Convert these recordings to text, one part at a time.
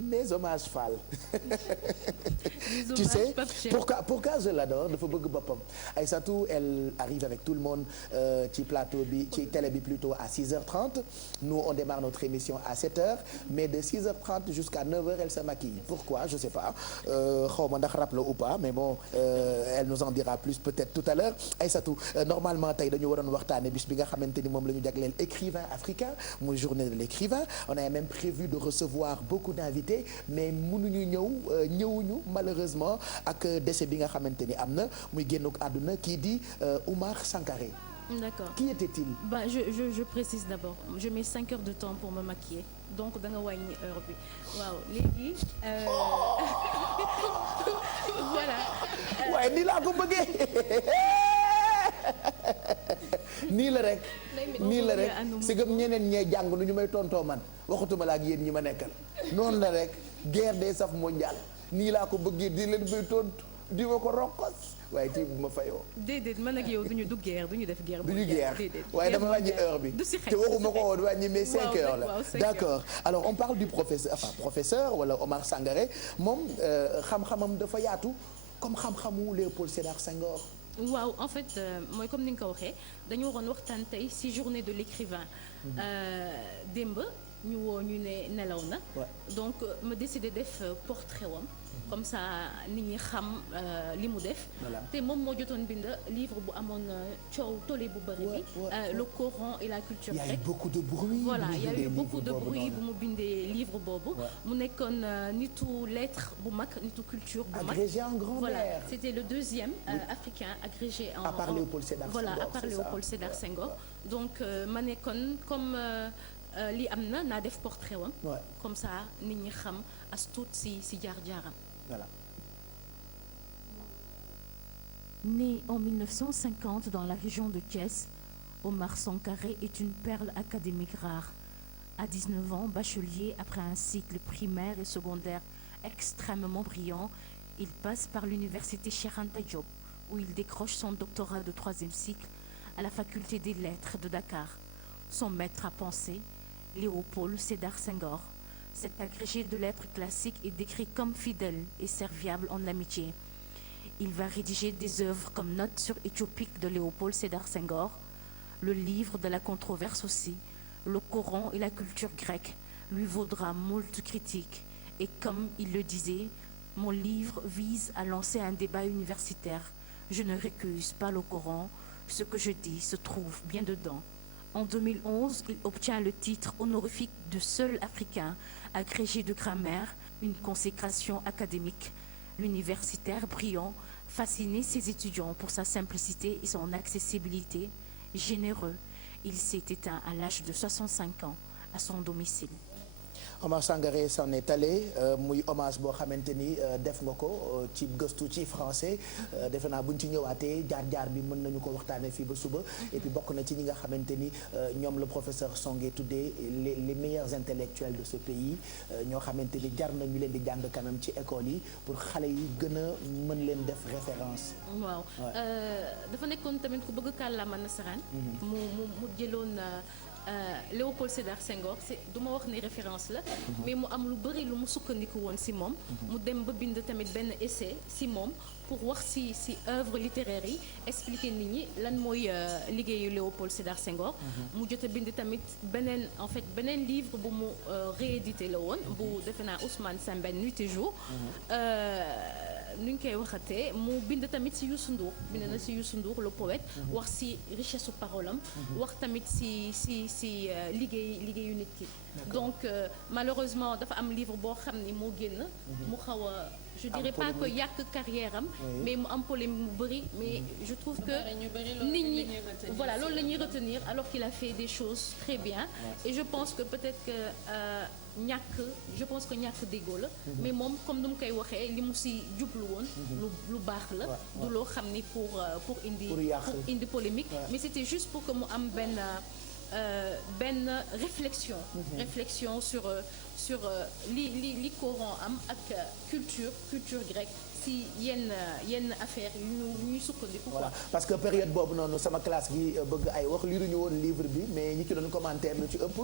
mes hommages Fall. Les Tu hommages sais Pape Cheikh. pourquoi je l'adore dafa bëgg boppam Aïssatou elle arrive avec tout le monde ci plateau bi ci télé bi plutôt à 6h30 nous on démarre notre émission à 7h mais de 6h30 jusqu'à 9h elle se maquille pourquoi je sais pas xaw ma ndax rap la ou pas mais bon elle nous en dira plus peut-être tout à l'heure Aïssatou normalement tey dañu waroon waxtaane bis bi nga xamante ni moom la ñu jagleel écrivain africain muy journée de l'écrivain on a même prévu de recevoir beaucoup d'invités mais mënuñu ñëwuñu malheureusement ak décès bi nga xamante ni am na muy génnuk àdduna kii di Oumar Sangaré. D'accord. Qui était-il? Bah je précise d'abord je mets 5 heures de temps pour me maquiller donc da nga wàññi heure bi waaw léegi voilà. waaye nii laa ko bëggee nii la rek. nii la rek si gëm ñeneen ñee jàng nu ñu may tontoo man waxatuma la ak yéen ñi ma nekkal noonu la rek guerre des saf mondial nii laa ko bëggee di leen bay tontu di ma ko rokkos waaye ci bu ma fayoo. déedéet man ak yow duñu guerre duñu def guerre. duñu guerre waaye dama wàññi heure bi te waxuma ko woon wàññi mais 5 heures la d'accord alors on parle du professeur wala Omar Sangaré moom xam-xamam dafa yaatu comme xam-xamu Léopold Sédar Senghor. waaw en fait mooy comme ni nga ko waxee dañu waroon waxtaan tey ci journée de l'écrivain démb ñu woo ñu ne nelaw na donc ma décidé def portrait wam comme ça nit ñi xam li mu def te moom moo jotoon bind livre bu amoon coow tollé bu bëri bi le Coran et la culture grecque. Il y a eu beaucoup de bruit. Voilà il y a eu beaucoup de bruit bu mu bindee livre boobu mu nekkoon nitu lettre bu mag nitu culture bu mag agrégé en grammaire. Voilà c'était le deuxième africain agrégé en à part Léopold Sédar Senghor. Voilà à part Léopold Sédar Senghor donc ma nekkoon comme li am na naa def portrait wam comme ça nit ñi xam as tuut si jaar-jaaram. Voilà. Né en 1950 dans la région de Thiès, Omar Sangaré est une perle académique rare. À 19 ans, bachelier après un cycle primaire et secondaire extrêmement brillant, il passe par l'université Cheikh Anta Diop où il décroche son doctorat de 3e cycle à la faculté des lettres de Dakar. Son maître à penser, Léopold Sédar Senghor. Cet agrégé de lettres classiques est décrit comme fidèle et serviable en amitié. Il va rédiger des œuvres comme Notes sur éthiopiques de Léopold Sédar Senghor, le livre de la controverse aussi, le Coran et la culture grecque lui vaudra moult critiques. Et comme il le disait, mon livre vise à lancer un débat universitaire. Je ne récuse pas le Coran, ce que je dis se trouve bien dedans. En 2011, il obtient le titre honorifique de seul Africain agrégé de grammaire, une consécration académique. L'universitaire brillant fascinait ses étudiants pour sa simplicité et son accessibilité. Généreux, il s'est éteint à l'âge de 65 ans à son domicile. Omar Sangaré s'en est allé muy hommage boo xamante ni def nga ko ci gëstu ci français defe naa buñ ci ñëwaatee jaar-jaar bi mën nañu ko waxtaanee fii ba suba et puis bokk na ci ñi nga xamante ni ñoom le professeur Songué tuddee les meilleurs intellectuels de ce pays ñoo xamante ni jar na ñu leen di jàng quand même ci école yi pour xale yi gën a mën leen def référence. waaw dafa nekkoon tamit ku bëgg kàllaama nasaraan. mu jëloon. Léopold Sédar Senghor du ma wax ne référence la mais mu am lu bëri lu mu sukkandiku woon ci moom mu dem ba bind tamit benn essai ci moom pour wax ci œuvre littéraire yi expliquer nit ñi lan mooy liggéeyu Léopold Sédar Senghor mu jot a bind tamit beneen livre bu mu réédité la woon bu defe naa Ousmane Sembène Nuit et Jour nu ñu koy waxatee mu bind tamit ci Youssou Ndour bind na ci Youssou Ndour le poète wax ci richesse su parole am wax tamit ci liggéeyu nit ki donc malheureusement dafa am livre boo xam ni moo génn mu xaw a je dirais pas que yàq carrière am mais mu am polémique mu bëri mais je trouve que nit ñi voilà loolu la ñuy retenir alors qu'il a fait des choses très bien et je pense que peut-être que ñàkk déggoo la mais moom comme nu mu koy waxee li mu si jublu woon lu baax la du loo xam ni pour indi polémique mais c'était juste pour que mu am benn réflexion sur li coran am ak culture grecque si yenn affaire yu ñuy sukkandiku quoi. Voilà parce que période boobu noonu sama classe gi bëgg ay wax liiruñu woon livre bi mais ñi ci doon commentaire lu ci ëpp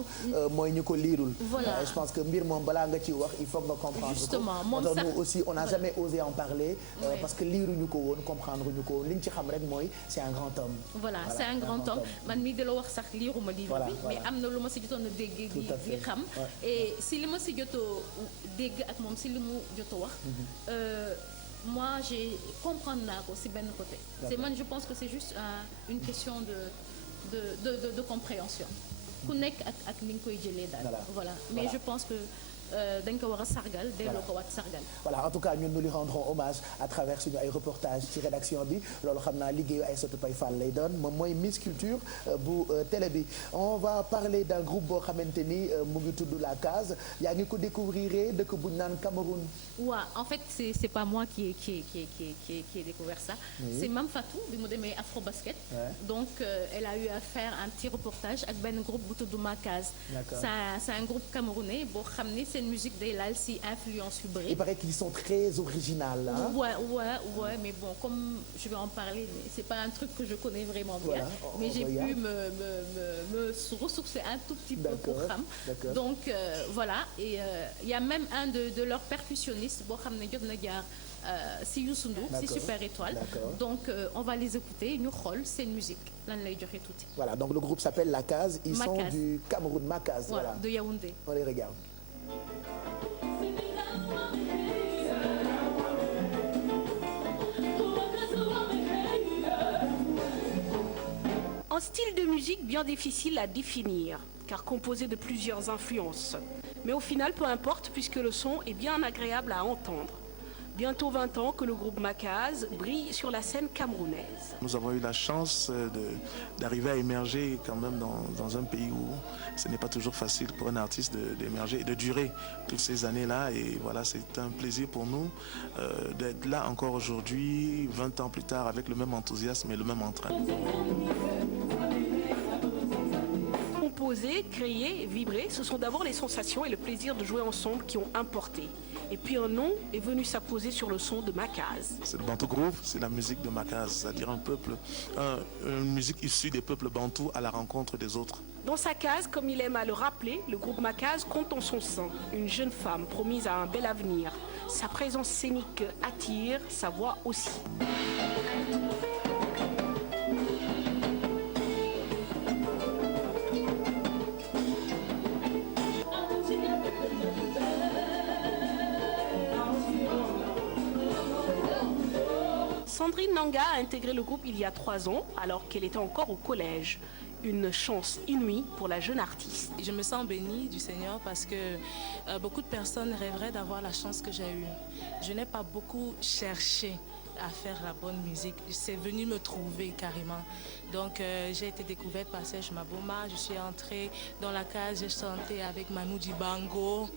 mooy ñu ko liirul. Voilà je pense que mbir moom balaa nga ci wax il faut nga comprendre. Justement moom sax nous aussi on n'a jamais osé en parler. Parce que liiruñu ko woon comprendre ñu ko woon li ñu ci xam rek mooy c'est un grand homme. Voilà c'est un grand homme man mii di la wax sax liiruma livre bi. mais am na lu ma si jotoon a dégg di xam. et si li ma si jotoo dégg ak moom si li mu jotoo wax. Moi j'ai comprendre naa ko si benn côté. C'est man je pense que c'est juste une question de compréhension. ku nekk ak ni nga koy jëlee daal. Voilà mais je pense que dañ ko war a sargal delloo ko waat sargal. Voilà en tout cas ñun nous lui rendrons hommage à travers suñu ay reportages ci rédaction bi loolu xam naa liggéeyu Aïssatou Paye Fall lay doon moom mooy Miss Culture bu télé bi. On va parler d'un groupe boo xamante ni mu ngi tudd La Case yaa ngi ko découvrir dëkk bu ñu naan Cameroun. waaw en fait c'est pas moi qui ai découvert ça. C'est Mam Fatou bi mu demee Afrobasket. Donc elle a eu à faire un petit reportage ak benn groupe bu tudd Ma Case. C'est un groupe camerounais boo xam ni seen musique day laal si influence yu bëri. Il paraît qu'ils sont très originales hein? Ouais mais bon comme je vais en parler mais c'est pas un truc que je connais vraiment bien. Mais j'ai pu me ressourcer un tout petit peu pour xam. Donc voilà et il y a même un de leurs percussionnistes boo xam ne jot na jaar si Youssou Ndour si Super Étoile. Donc on va les écouter ñu xool seen musique lan lay joxe tuuti. Voilà donc le groupe s'appelle La Case. Ils sont du Cameroun Ma Case. Voilà de Yaoundé. On les regarde. Un style de musique bien difficile à définir, car composé de plusieurs influences. Mais au final, peu importe, puisque le son est bien agréable à entendre. Bientôt 20 ans que le groupe Ma Case brille sur la scène camerounaise. Nous avons eu la chance d'arriver à émerger quand même dans un pays où ce n'est pas toujours facile pour un artiste d'émerger et de durer toutes ces années-là. Et voilà, c'est un plaisir pour nous d'être là encore aujourd'hui, 20 ans plus tard, avec le même enthousiasme et le même entrain. Composer, créer, vibrer, ce sont d'abord les sensations et le plaisir de jouer ensemble qui ont importé. Et puis un nom est venu s'apposer sur le son de Ma Case. C'est le Bantou Groove, c'est la musique de Ma Case, c'est-à-dire une musique issue des peuples bantous à la rencontre des autres. Dans sa case, comme il aime à le rappeler, le groupe Ma Case compte en son sein une jeune femme promise à un bel avenir. Sa présence scénique attire, sa voix aussi. Sandrine Nanga a intégré le groupe il y a 3 ans, alors qu'elle était encore au collège. Une chance inouïe pour la jeune artiste. Je me sens bénie du Seigneur parce que beaucoup de personnes rêveraient d'avoir la chance que j'ai eue. Je n'ai pas beaucoup cherché à faire la bonne musique. C'est venu me trouver carrément. Donc j'ai été découverte par Serge Maboma. Je suis entrée dans la case, j'ai chanté avec Manu Dibango.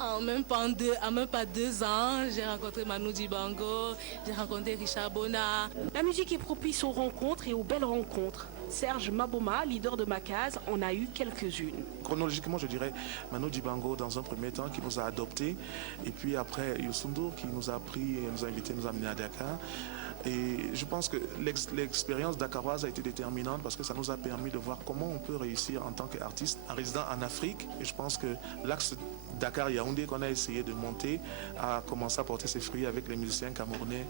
En même pas 2 ans, j'ai rencontré Manu Dibango, j'ai rencontré Richard Bona. La musique est propice aux rencontres et aux belles rencontres. Serge Maboma, leader de Ma Case, en a eu quelques-unes. Chronologiquement, je dirais Manu Dibango dans un premier temps qui nous a adoptés. Et puis après, Youssou Ndour qui nous a pris, nous a invités, nous a amenés à Dakar. Et je pense que l'expérience dakaroise a été déterminante parce que ça nous a permis de voir comment on peut réussir en tant qu'artiste en résidant en Afrique. Et je pense que l'axe Dakar-Yaoundé qu'on a essayé de monter a commencé à porter ses fruits avec les musiciens camerounais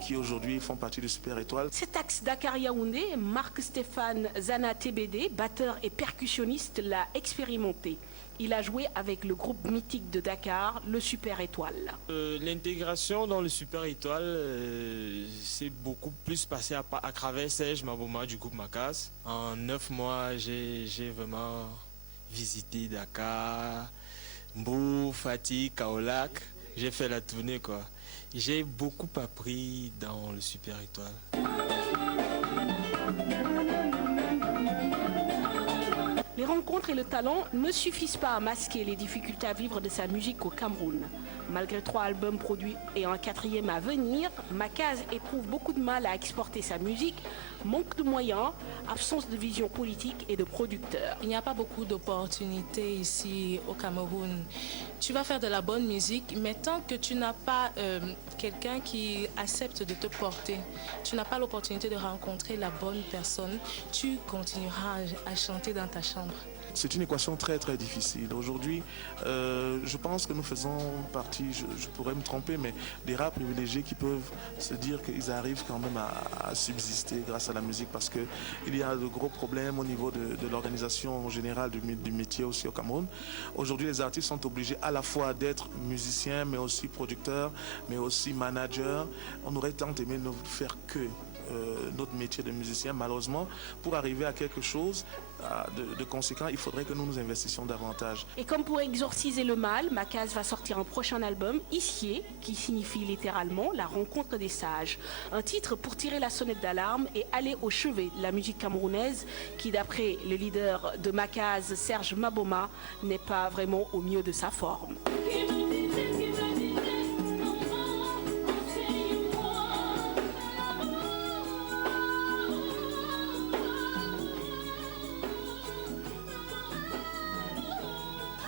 qui aujourd'hui font partie du Super Étoile. Cet axe Dakar-Yaoundé, Marc-Stéphane Zana TBD, batteur et percussionniste, l'a expérimenté. Il a joué avec le groupe mythique de Dakar, le Super Étoile. L'intégration dans le Super Étoile, c'est beaucoup plus passé à travers Serge Maboma du groupe Ma Case. En 9 mois, j'ai vraiment visité Dakar, Mbou, Fatick, Kaolack. J'ai fait la tournée, quoi. J'ai beaucoup appris dans le Super Étoile. Les rencontres et le talent ne suffisent pas à masquer les difficultés à vivre de sa musique au Cameroun. Malgré 3 albums produits et un 4e à venir, Ma Case éprouve beaucoup de mal à exporter sa musique manque de moyens, absence de vision politique et de producteurs. Il n'y a pas beaucoup d'opportunités ici au Cameroun. Tu vas faire de la bonne musique, mais tant que tu n'as pas quelqu'un qui accepte de te porter, tu n'as pas l'opportunité de rencontrer la bonne personne, tu continueras à chanter dans ta chambre. C'est une équation très très difficile. Aujourd'hui, je pense que nous faisons partie, je pourrais me tromper, mais des rares privilégiés qui peuvent se dire qu'ils arrivent quand même à subsister grâce à la musique, parce qu'il y a de gros problèmes au niveau de l'organisation générale du métier aussi au Cameroun. Aujourd'hui, les artistes sont obligés à la fois d'être musiciens, mais aussi producteurs, mais aussi managers. On aurait tant aimé ne faire que notre métier de musicien, malheureusement, pour arriver à quelque chose de conséquent, il faudrait que nous nous investissions davantage. Et comme pour exorciser le mal, Makaz va sortir un prochain album, Issié, qui signifie littéralement la rencontre des sages. Un titre pour tirer la sonnette d'alarme et aller au chevet de la musique camerounaise, qui d'après le leader de Makaz, Serge Maboma, n'est pas vraiment au mieux de sa forme.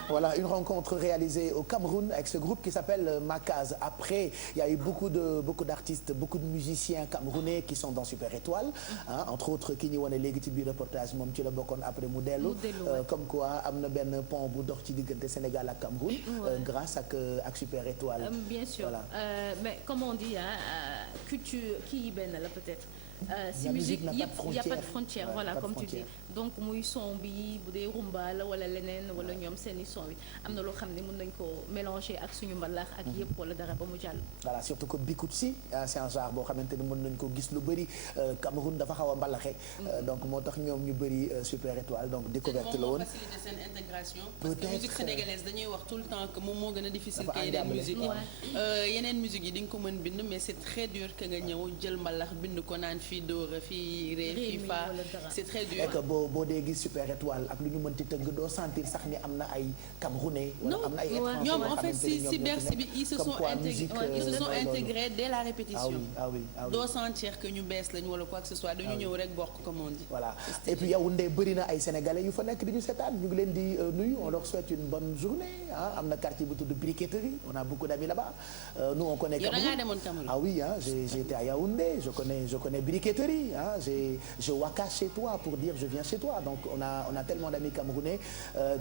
Voilà, une rencontre réalisée au Cameroun avec ce groupe qui s'appelle Makaz. Après, il y a eu beaucoup d'artistes, beaucoup de musiciens camerounais qui sont dans Super Étoile, hein, entre autres ki ñu wane léegi ci biir reportage moom ci la bokkoon après mu dellu comme quoi am na benn pont bu dox ci diggante Sénégal ak Cameroun grâce ak Super Étoile. Bien sûr. Voilà. Mais comme on dit, culture kii benn la peut-être. Si musique yëpp il y a pas de frontière, voilà, comme tu dis. Donc muy son bi bu dee rumba la wala leneen wala ñoom seeni son wi am na loo xam ne mën nañ ko mélanger ak suñu mbalax ak yëpp wala dara ba mu jàll. Voilà, surtout que Bikutsi c'est un genre boo xamante ni mën nañ ko gis lu bëri Cameroun dafa xaw a mbalaxe donc moo tax ñoom ñu bëri Super Étoile donc découverte la woon. Faciliter seen intégration. Parce que musique sénégalaise dañuy wax tout le temps que moom moo gën a difficile que yeneen musique yi. Yeneen musique yi di nga ko mën bind mais c'est très dur que nga ñëw jël mbalax bind ko naan fii dóora fii ree fii fa c'est très dur. boo dee gis Super Étoile ak lu ñu mënti tëgg doo sentir sax ni am na ay Camerounais wala am na ay étrangers ñoom en fait si Bercy bi ils se sont intégrés dès la répétition. Ah oui. doo sentir que ñu bees lañ wala quoi que ce soit dañu ñëw rek bokk comme on dit. Voilà et puis Yaoundé bëri na ay Sénégalais yu fa nekk di ñu seetaan ñu ngi leen di nuyu on leur souhaite une bonne journée ah am na quartier bu tudd Briqueterie on a beaucoup d'amis là-bas nous on connaît Cameroun. Yow da ngaa demoon Cameroun. Ah oui j'ai été à Yaoundé je connais Briqueterie je waka chez toi pour dire je viens chez toi donc on a tellement d'amis camerounais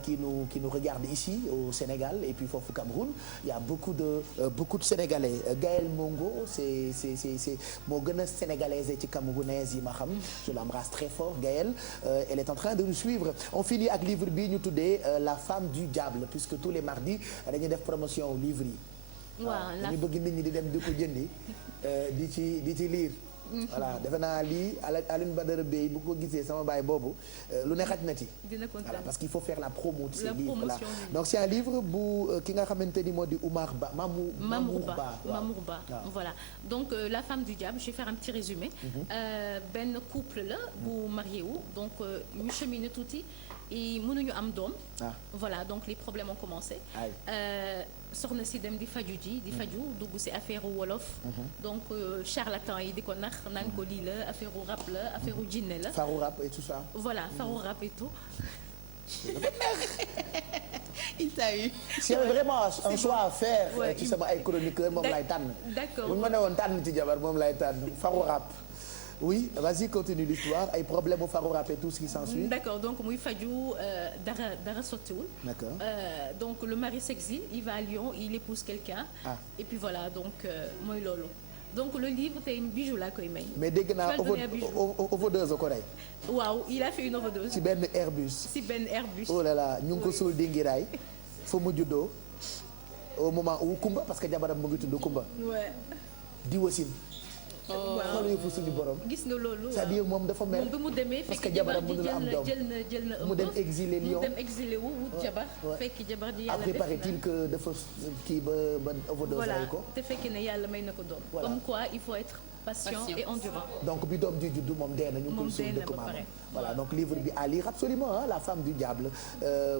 qui nous regardent ici au Sénégal et puis foofu Cameroun il y a beaucoup de Sénégalais Gaël Mongo c'est moo gën a sénégalaise ci camerounaise yi ma xam je l'embrasse très fort Gaël elle est en train de nous suivre on finit ak livre bi ñu tuddee La femme du diable puisque tous les mardis dañuy def promotion livre yi waaw dañu bëgg nit ñi di dem di ko jëndi di ci lire voilà defe naa lii Alioune Badara Bey bu ko gisee sama baay boobu lu ne xaj na ci voilà parce qu'il faut faire la promo de ces livres là donc c'est un livre bu ki nga xamante ni moo di Oumar Ba Mamour Ba voilà donc La femme du diable je vais faire un petit résumé benn couple la bu marié wu donc ñu cheminer tuuti et mënuñu am doom voilà donc les problèmes ont commencé soxna si dem di faju dugg ci affaire wolof donc charlatan yi di ko nax naan ko lii la affaire rap la affaire jinne la faru rap et tout ça voilà faru rap et tout il t'a eu c'est vraiment un choix à faire ci sama ay chroniqueur moom lay tànn d'accord bu ñu ma ne woon tànn ci jabar moom lay tànn faru rap. Oui, vas-y, continue l'histoire. Ay problème au faru rap et tout ce qui s'ensuit. D'accord, donc muy faju dara sottiwul. D'accord. Donc le mari s'exile, il va à Lyon, il épouse quelqu'un. Et puis voilà, donc mooy loolu. Donc le livre tey bijou laa koy may. Mais dégg naa overdose ko rey. Waaw, il a fait une overdose. ci benn Airbus. Oh là là, ñu ngi ko suul Dingiraay fa mu juddoo au moment où Kumba parce que jabaram mu ngi tudd Kumba. Ouais. di wasin. waaw suñu borom. gis nga loolu c'est-à-dire moom dafa mel. moom bi mu demee parce que jabaram mënul am doom jël na mu dem exilé Lyon mu dem exilé wu wut jabar. fekk jabar ji yàlla après paraît-il que dafa kii ba overdose ko. te fekk ne yàlla may na ko doom. comme quoi il faut être passion et endurance. donc bi doom ji juddu moom dee na ñu koy suul dëkk maamam voilà donc livre bi à lire absolument hein, la femme du diable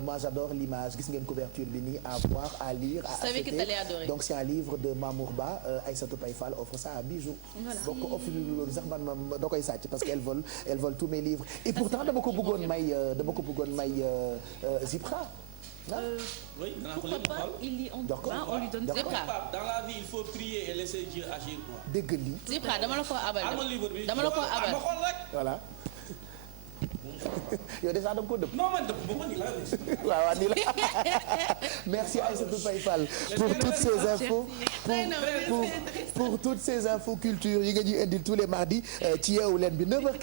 moi j'adore l'image gis ngeen couverture bi nii à voir à lire à acheter donc c'est un livre de Mamour Ba Aïssatou Paye Fall offre ça à Bijou boo ko offre loolu sax man da koy sàcc parce que elle vole tous mes livres et pourtant dama ko bëggoon may Zipra. Oui, pourquoi pas il lit en droit, on lui donne Zipra. Dans la vie, il faut prier et laisser Dieu agir. dégg li Zipra dama la ko abal. dama la ko abal. Voilà. yow déjà da nga ko dëpp. non man dëpp ba ma ni la. waaw nii la merci Aïssatou Paye Fall pour toutes ces infos pour toutes ces infos culture yi nga ñuy indil tous les mardis ci Yeewu Leen bi 9h.